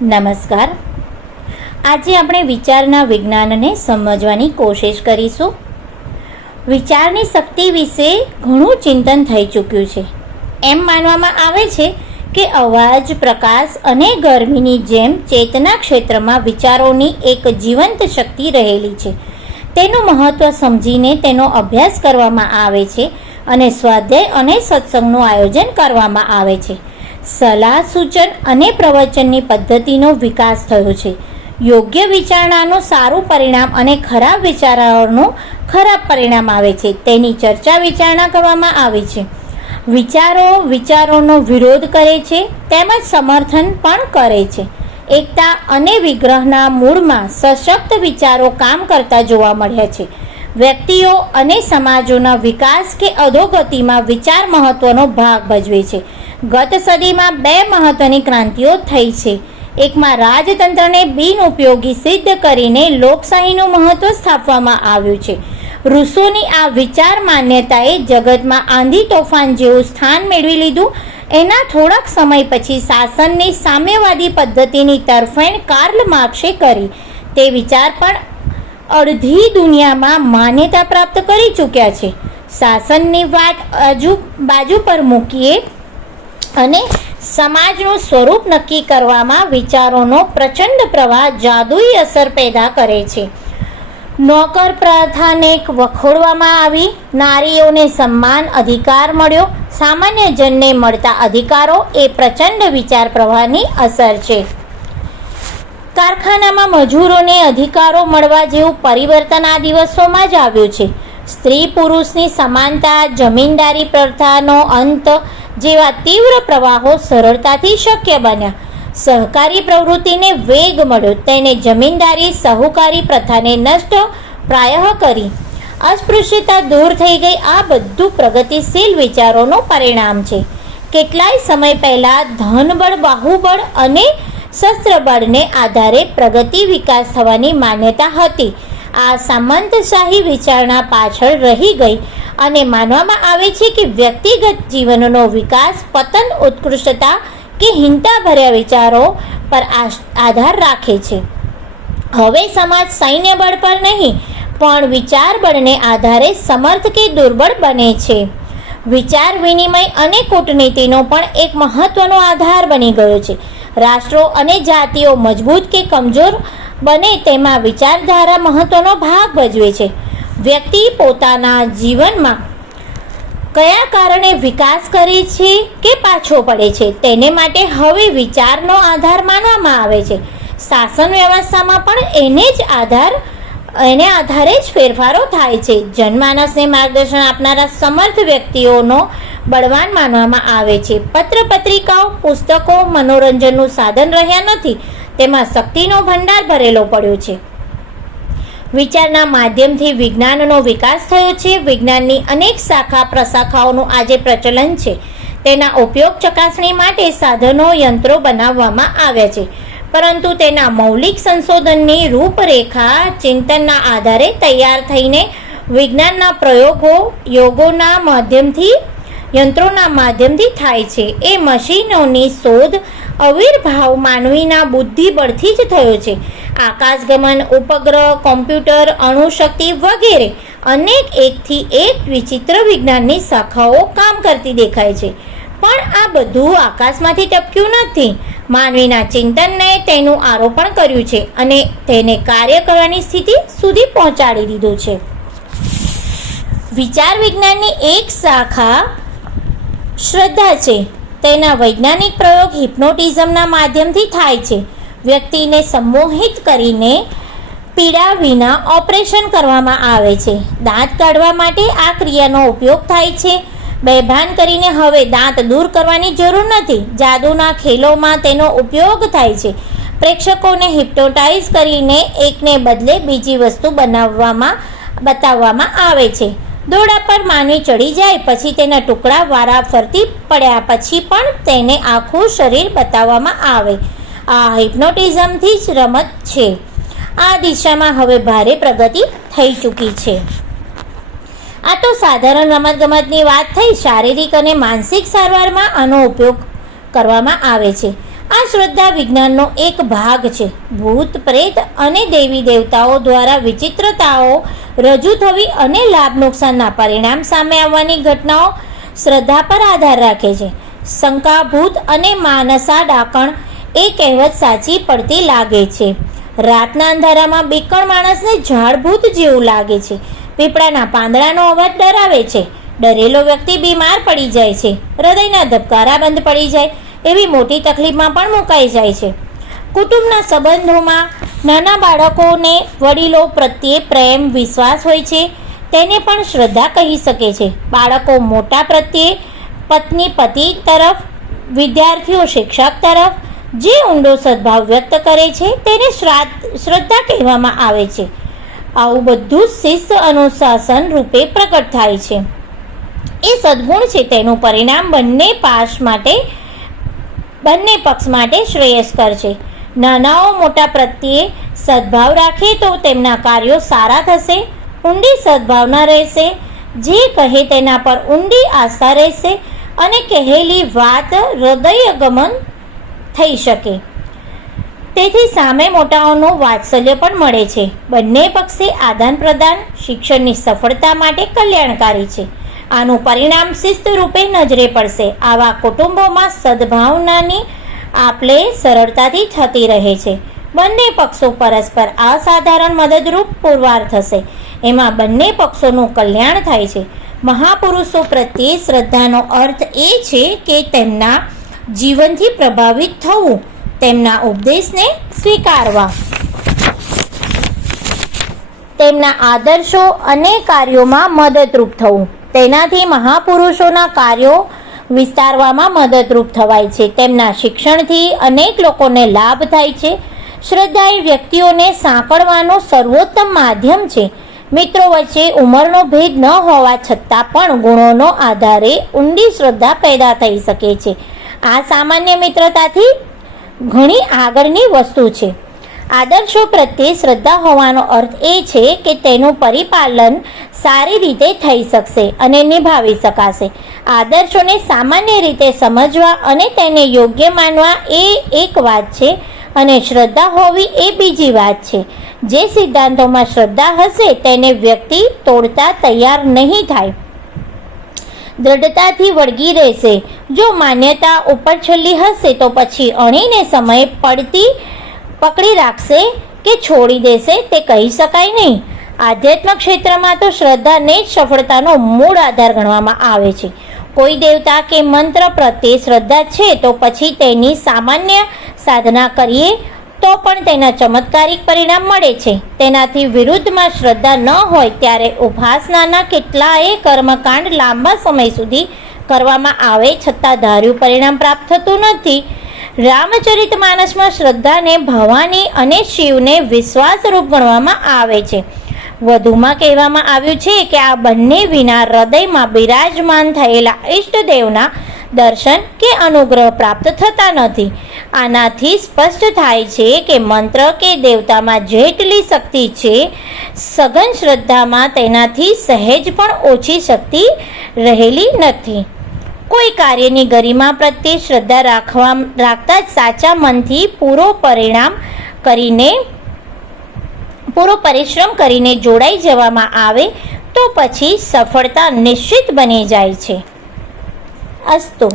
નમસ્કાર. આજે આપણે વિચારના વિજ્ઞાનને સમજવાની કોશિશ કરીશું. વિચારની શક્તિ વિશે ઘણું ચિંતન થઈ ચૂક્યું છે. એમ માનવામાં આવે છે કે અવાજ, પ્રકાશ અને ગરમીની જેમ ચેતના ક્ષેત્રમાં વિચારોની એક જીવંત શક્તિ રહેલી છે. તેનું મહત્ત્વ સમજીને તેનો અભ્યાસ કરવામાં આવે છે અને સ્વાધ્યાય અને સત્સંગનું આયોજન કરવામાં આવે છે. સલાહ, સૂચન અને પ્રવચનની પદ્ધતિનો વિકાસ થયો છે. યોગ્ય વિચારણાનું સારું પરિણામ અને ખરાબ વિચારોનું ખરાબ પરિણામ આવે છે, તેની ચર્ચા વિચારણા કરવામાં આવે છે. વિચારોનો વિરોધ કરે છે તેમજ સમર્થન પણ કરે છે. એકતા અને વિગ્રહના મૂળમાં સશક્ત વિચારો કામ કરતા જોવા મળ્યા છે. વ્યક્તિઓ અને સમાજોના વિકાસ કે અધોગતિમાં વિચાર મહત્વનો ભાગ ભજવે છે. ગત સદીમાં બે મહત્વની ક્રાંતિઓ થઈ છે. એકમાં રાજતંત્રને બિનઉપયોગી સિદ્ધ કરીને લોકશાહીનું મહત્વ સ્થાપવામાં આવ્યું છે. રૂસોની આ વિચાર માન્યતાએ જગતમાં આંધી તોફાન જેવું સ્થાન મેળવી લીધું. એના થોડાક સમય પછી શાસનની સામ્યવાદી પદ્ધતિની તરફેણ કાર્લ માર્ક્સે કરી. તે વિચાર પણ અડધી દુનિયામાં માન્યતા પ્રાપ્ત કરી ચૂક્યા છે. શાસનની વાત બાજુ પર મૂકીએ અને સમાજનું સ્વરૂપ નક્કી કરવામાં વિચારોનો પ્રચંડ પ્રવાહ જાદુઈ અસર પેદા કરે છે. નોકર પ્રથાને વખોડવામાં આવી, નારીઓને સન્માન અધિકાર મળ્યો. સામાન્ય જનને મળતા અધિકારો એ પ્રચંડ વિચાર પ્રવાહની અસર છે. કારખાનામાં મજૂરોને અધિકારો મળવા જેવું પરિવર્તન આ દિવસોમાં જ આવ્યું છે. સ્ત્રી પુરુષની સમાનતા, જમીનદારી પ્રથાનો અંત જેવા તીવ્ર પ્રવાહો સરળતાથી શક્ય બન્યા. સહકારી પ્રવૃત્તિને વેગ મળ્યો. તેને જમીનદારી સહકારી પ્રથાને નષ્ટ પ્રાયઃ કરી. અસ્પૃશ્યતા દૂર થઈ ગઈ. આ બધું પ્રગતિશીલ વિચારોનું પરિણામ છે. કેટલાય સમય પહેલા ધનબળ, બાહુબળ અને શસ્ત્રબળને આધારે પ્રગતિ વિકાસ થવાની માન્યતા હતી. આ સામંતશાહી વિચારણા પાછળ રહી ગઈ અને માનવામાં આવે છે કે વ્યક્તિગત જીવનનો વિકાસ પતન ઉત્કૃષ્ટતા કે હિંસાભર્યા વિચારો પર આધાર રાખે છે. હવે સમાજ સૈન્ય બળ પર નહીં પણ વિચાર બળને આધારે સમર્થ કે દુર્બળ બને છે. વિચાર વિનિમય અને કૂટનીતિનો પણ એક મહત્વનો આધાર બની ગયો છે. રાષ્ટ્રો અને જાતિઓ મજબૂત કે કમજોર બને તેમાં વિચારધારા મહત્વનો ભાગ ભજવે છે. વ્યક્તિ પોતાના જીવનમાં કયા કારણે વિકાસ કરે છે કે પાછો પડે છે તેને માટે હવે વિચારનો આધાર માનવામાં આવે છે. શાસન વ્યવસ્થામાં પણ એને આધારે જ ફેરફારો થાય છે. જનમાનસને માર્ગદર્શન આપનારા સમર્થ વ્યક્તિઓનો બળવાન માનવામાં આવે છે. પત્રપત્રિકાઓ, પુસ્તકો મનોરંજનનું સાધન રહ્યા નથી, તેમાં શક્તિનો ભંડાર ભરેલો પડ્યો છે. વિચારના માધ્યમથી વિજ્ઞાનનો વિકાસ થયો છે. વિજ્ઞાનની અનેક શાખા પ્રશાખાઓનું આજે પ્રચલન છે. તેના ઉપયોગ ચકાસણી માટે સાધનો, યંત્રો બનાવવામાં આવ્યા છે, પરંતુ તેના મૌલિક સંશોધનની રૂપરેખા ચિંતનના આધારે તૈયાર થઈને વિજ્ઞાનના પ્રયોગો યંત્રોના માધ્યમથી થાય છે. એ મશીનોની શોધ, આવિર્ભાવ માનવીના બુદ્ધિબળથી જ થયો છે. આકાશગમન, ઉપગ્રહ, કોમ્પ્યુટર, અણુશક્તિ વગેરે અનેક એકથી એક વિચિત્ર વિજ્ઞાનની શાખાઓ કામ કરતી દેખાય છે. પણ આ બધું આકાશમાંથી ટપક્યું નથી. માનવીના ચિંતનને તેનું આરોપણ કર્યું છે અને તેને કાર્ય કરવાની સ્થિતિ સુધી પહોંચાડી દીધું છે. વિચાર વિજ્ઞાનની એક શાખા શ્રદ્ધા છે. તેના વૈજ્ઞાનિક પ્રયોગ હિપ્નોટિઝમના માધ્યમથી થાય છે. વ્યક્તિને સંમોહિત કરીને પીડા વિના ઓપરેશન કરવામાં આવે છે. દાંત કાઢવા માટે આ ક્રિયાનો ઉપયોગ થાય છે. બેભાન કરીને હવે દાંત દૂર કરવાની જરૂર નથી. જાદુના ખેલોમાં તેનો ઉપયોગ થાય છે. પ્રેક્ષકોને હિપ્નોટાઇઝ કરીને એકને બદલે બીજી વસ્તુ બતાવવામાં આવે છે. દોરડા પર માનવી ચડી જાય પછી તેના ટુકડા વારા ફરતી પડ્યા પછી પણ તેને આખું શરીર બતાવવામાં આવે. આ હિપ્નોટિઝમથી જ રમત છે. આ દિશામાં હવે ભારે પ્રગતિ થઈ ચૂકી છે. આ તો સાધારણ રમતગમતની વાત થઈ. શારીરિક અને માનસિક સારવારમાં આનો ઉપયોગ કરવામાં આવે છે. આ શ્રદ્ધા વિજ્ઞાનનો એક ભાગ છે. ભૂત પ્રેત અને દેવી દેવતાઓ દ્વારા વિચિત્રતાઓ રજૂ થવી અને લાભ નુકસાનના પરિણામ સામે આવવાની ઘટનાઓ શ્રદ્ધા પર આધાર રાખે છે. શંકા ભૂત અને માનસા ડાકણ એ કહેવત સાચી પડતી લાગે છે. રાતના અંધારામાં બીકણ માણસને ઝાડભૂત જેવું લાગે છે. પીપળાના પાંદડાનો અવાજ ડરાવે છે. ડરેલો વ્યક્તિ બીમાર પડી જાય છે. હૃદયના ધબકારા બંધ પડી જાય એવી મોટી તકલીફમાં પણ મુકાઈ જાય છે. કુટુંબના સંબંધોમાં નાના બાળકોને વડીલો પ્રત્યે પ્રેમ વિશ્વાસ હોય છે, તેને પણ શ્રદ્ધા કહી શકે છે. બાળકો મોટા પ્રત્યે, પત્ની પતિ તરફ, વિદ્યાર્થીઓ શિક્ષક તરફ જે ઊંડો સદભાવ વ્યક્ત કરે છે તેને શ્રદ્ધા કહેવામાં આવે છે. આવું બધું શિસ્ત અનુશાસન રૂપે પ્રગટ થાય છે. એ સદગુણ છે. તેનું પરિણામ બંને પક્ષ માટે શ્રેયસ્કર છે. નાનાઓ મોટા પ્રત્યે સદભાવ રાખે તો તેમના કાર્યો સારા થશે. ઊંડી સદભાવના રહેશે. જે કહે તેના પર ઊંડી આસ્થા રહેશે અને કહેલી વાત હૃદયગમન થઈ શકે. તેથી સામે મોટાઓનું વાત્સલ્ય પણ મળે છે. બંને પક્ષે આદાન પ્રદાન શિક્ષણની સફળતા માટે કલ્યાણકારી છે. આનું પરિણામ શિસ્ત રૂપે નજરે પડશે. આવા કુટુંબોમાં સદભાવનાની આપલે સરળતાથી થતી રહે છે. બંને પક્ષો પરસ્પર અસાધારણ મદદરૂપ પુરવાર થશે. એમાં બંને પક્ષોનું કલ્યાણ થાય છે. મહાપુરુષો પ્રત્યે શ્રદ્ધાનો અર્થ એ છે કે તેમના જીવનથી પ્રભાવિત થવું, તેમના ઉપદેશને સ્વીકારવા, તેમના આદર્શો અને કાર્યોમાં મદદરૂપ થવું. તેનાથી મહાપુરુષોના કાર્યો વિસ્તારવામાં મદદરૂપ થવાય છે. તેમના શિક્ષણથી અનેક લોકોને લાભ થાય છે. શ્રદ્ધા એ વ્યક્તિઓને સાંકળવાનું સર્વોત્તમ માધ્યમ છે. મિત્રો વચ્ચે ઉંમરનો ભેદ ન હોવા છતાં પણ ગુણોનો આધારે ઊંડી શ્રદ્ધા પેદા થઈ શકે છે. આ સામાન્ય મિત્રતાથી ઘણી આગળની વસ્તુ છે. આદર્શો પ્રત્યે શ્રદ્ધા હોવાનો અર્થ એ છે કે તેનું પરિપાલન સારી રીતે થઈ શકશે અને નિભાવી શકાશે. આદર્શોને સામાન્ય રીતે સમજવા અને તેને યોગ્ય માનવા એ એક વાત છે અને શ્રદ્ધા હોવી એ બીજી વાત છે. જે સિદ્ધાંતોમાં શ્રદ્ધા હશે તેને વ્યક્તિ તોડતા તૈયાર નહીં થાય, દ્રઢતાથી વળગી રહેશે. જો માન્યતા ઉપરછલ્લી હશે તો પછી અણીને સમય પકડી રાખશે કે છોડી દેશે તે કહી શકાય નહીં. આધ્યાત્મ ક્ષેત્રમાં તો શ્રદ્ધાને જ સફળતાનો મૂળ આધાર ગણવામાં આવે છે. કોઈ દેવતા કે મંત્ર પ્રત્યે શ્રદ્ધા છે તો પછી તેની સામાન્ય સાધના કરીએ તો પણ તેના ચમત્કારિક પરિણામ મળે છે. તેનાથી વિરુદ્ધમાં શ્રદ્ધા ન હોય ત્યારે ઉપાસનાના કેટલાય કર્મકાંડ લાંબા સમય સુધી કરવામાં આવે છતાં ધાર્યું પરિણામ પ્રાપ્ત થતું નથી. રામચરિતમાનસમાં શ્રદ્ધાને ભવાની અને શિવને વિશ્વાસરૂપ ગણવામાં આવે છે. વધુમાં કહેવામાં આવ્યું છે કે આ બંને વિના હૃદયમાં બિરાજમાન થયેલા ઈષ્ટદેવના દર્શન કે અનુગ્રહ પ્રાપ્ત થતા નથી. આનાથી સ્પષ્ટ થાય છે કે મંત્ર કે દેવતામાં જેટલી શક્તિ છે, સઘન શ્રદ્ધામાં તેનાથી સહેજ પણ ઓછી શક્તિ રહેલી નથી. કોઈ કાર્યની ગરિમા પ્રત્યે શ્રદ્ધા રાખતા જ સાચા મનથી પૂરો પરિશ્રમ કરીને જોડાઈ જવામાં આવે તો પછી સફળતા નિશ્ચિત બની જાય છે. અસ્તુ.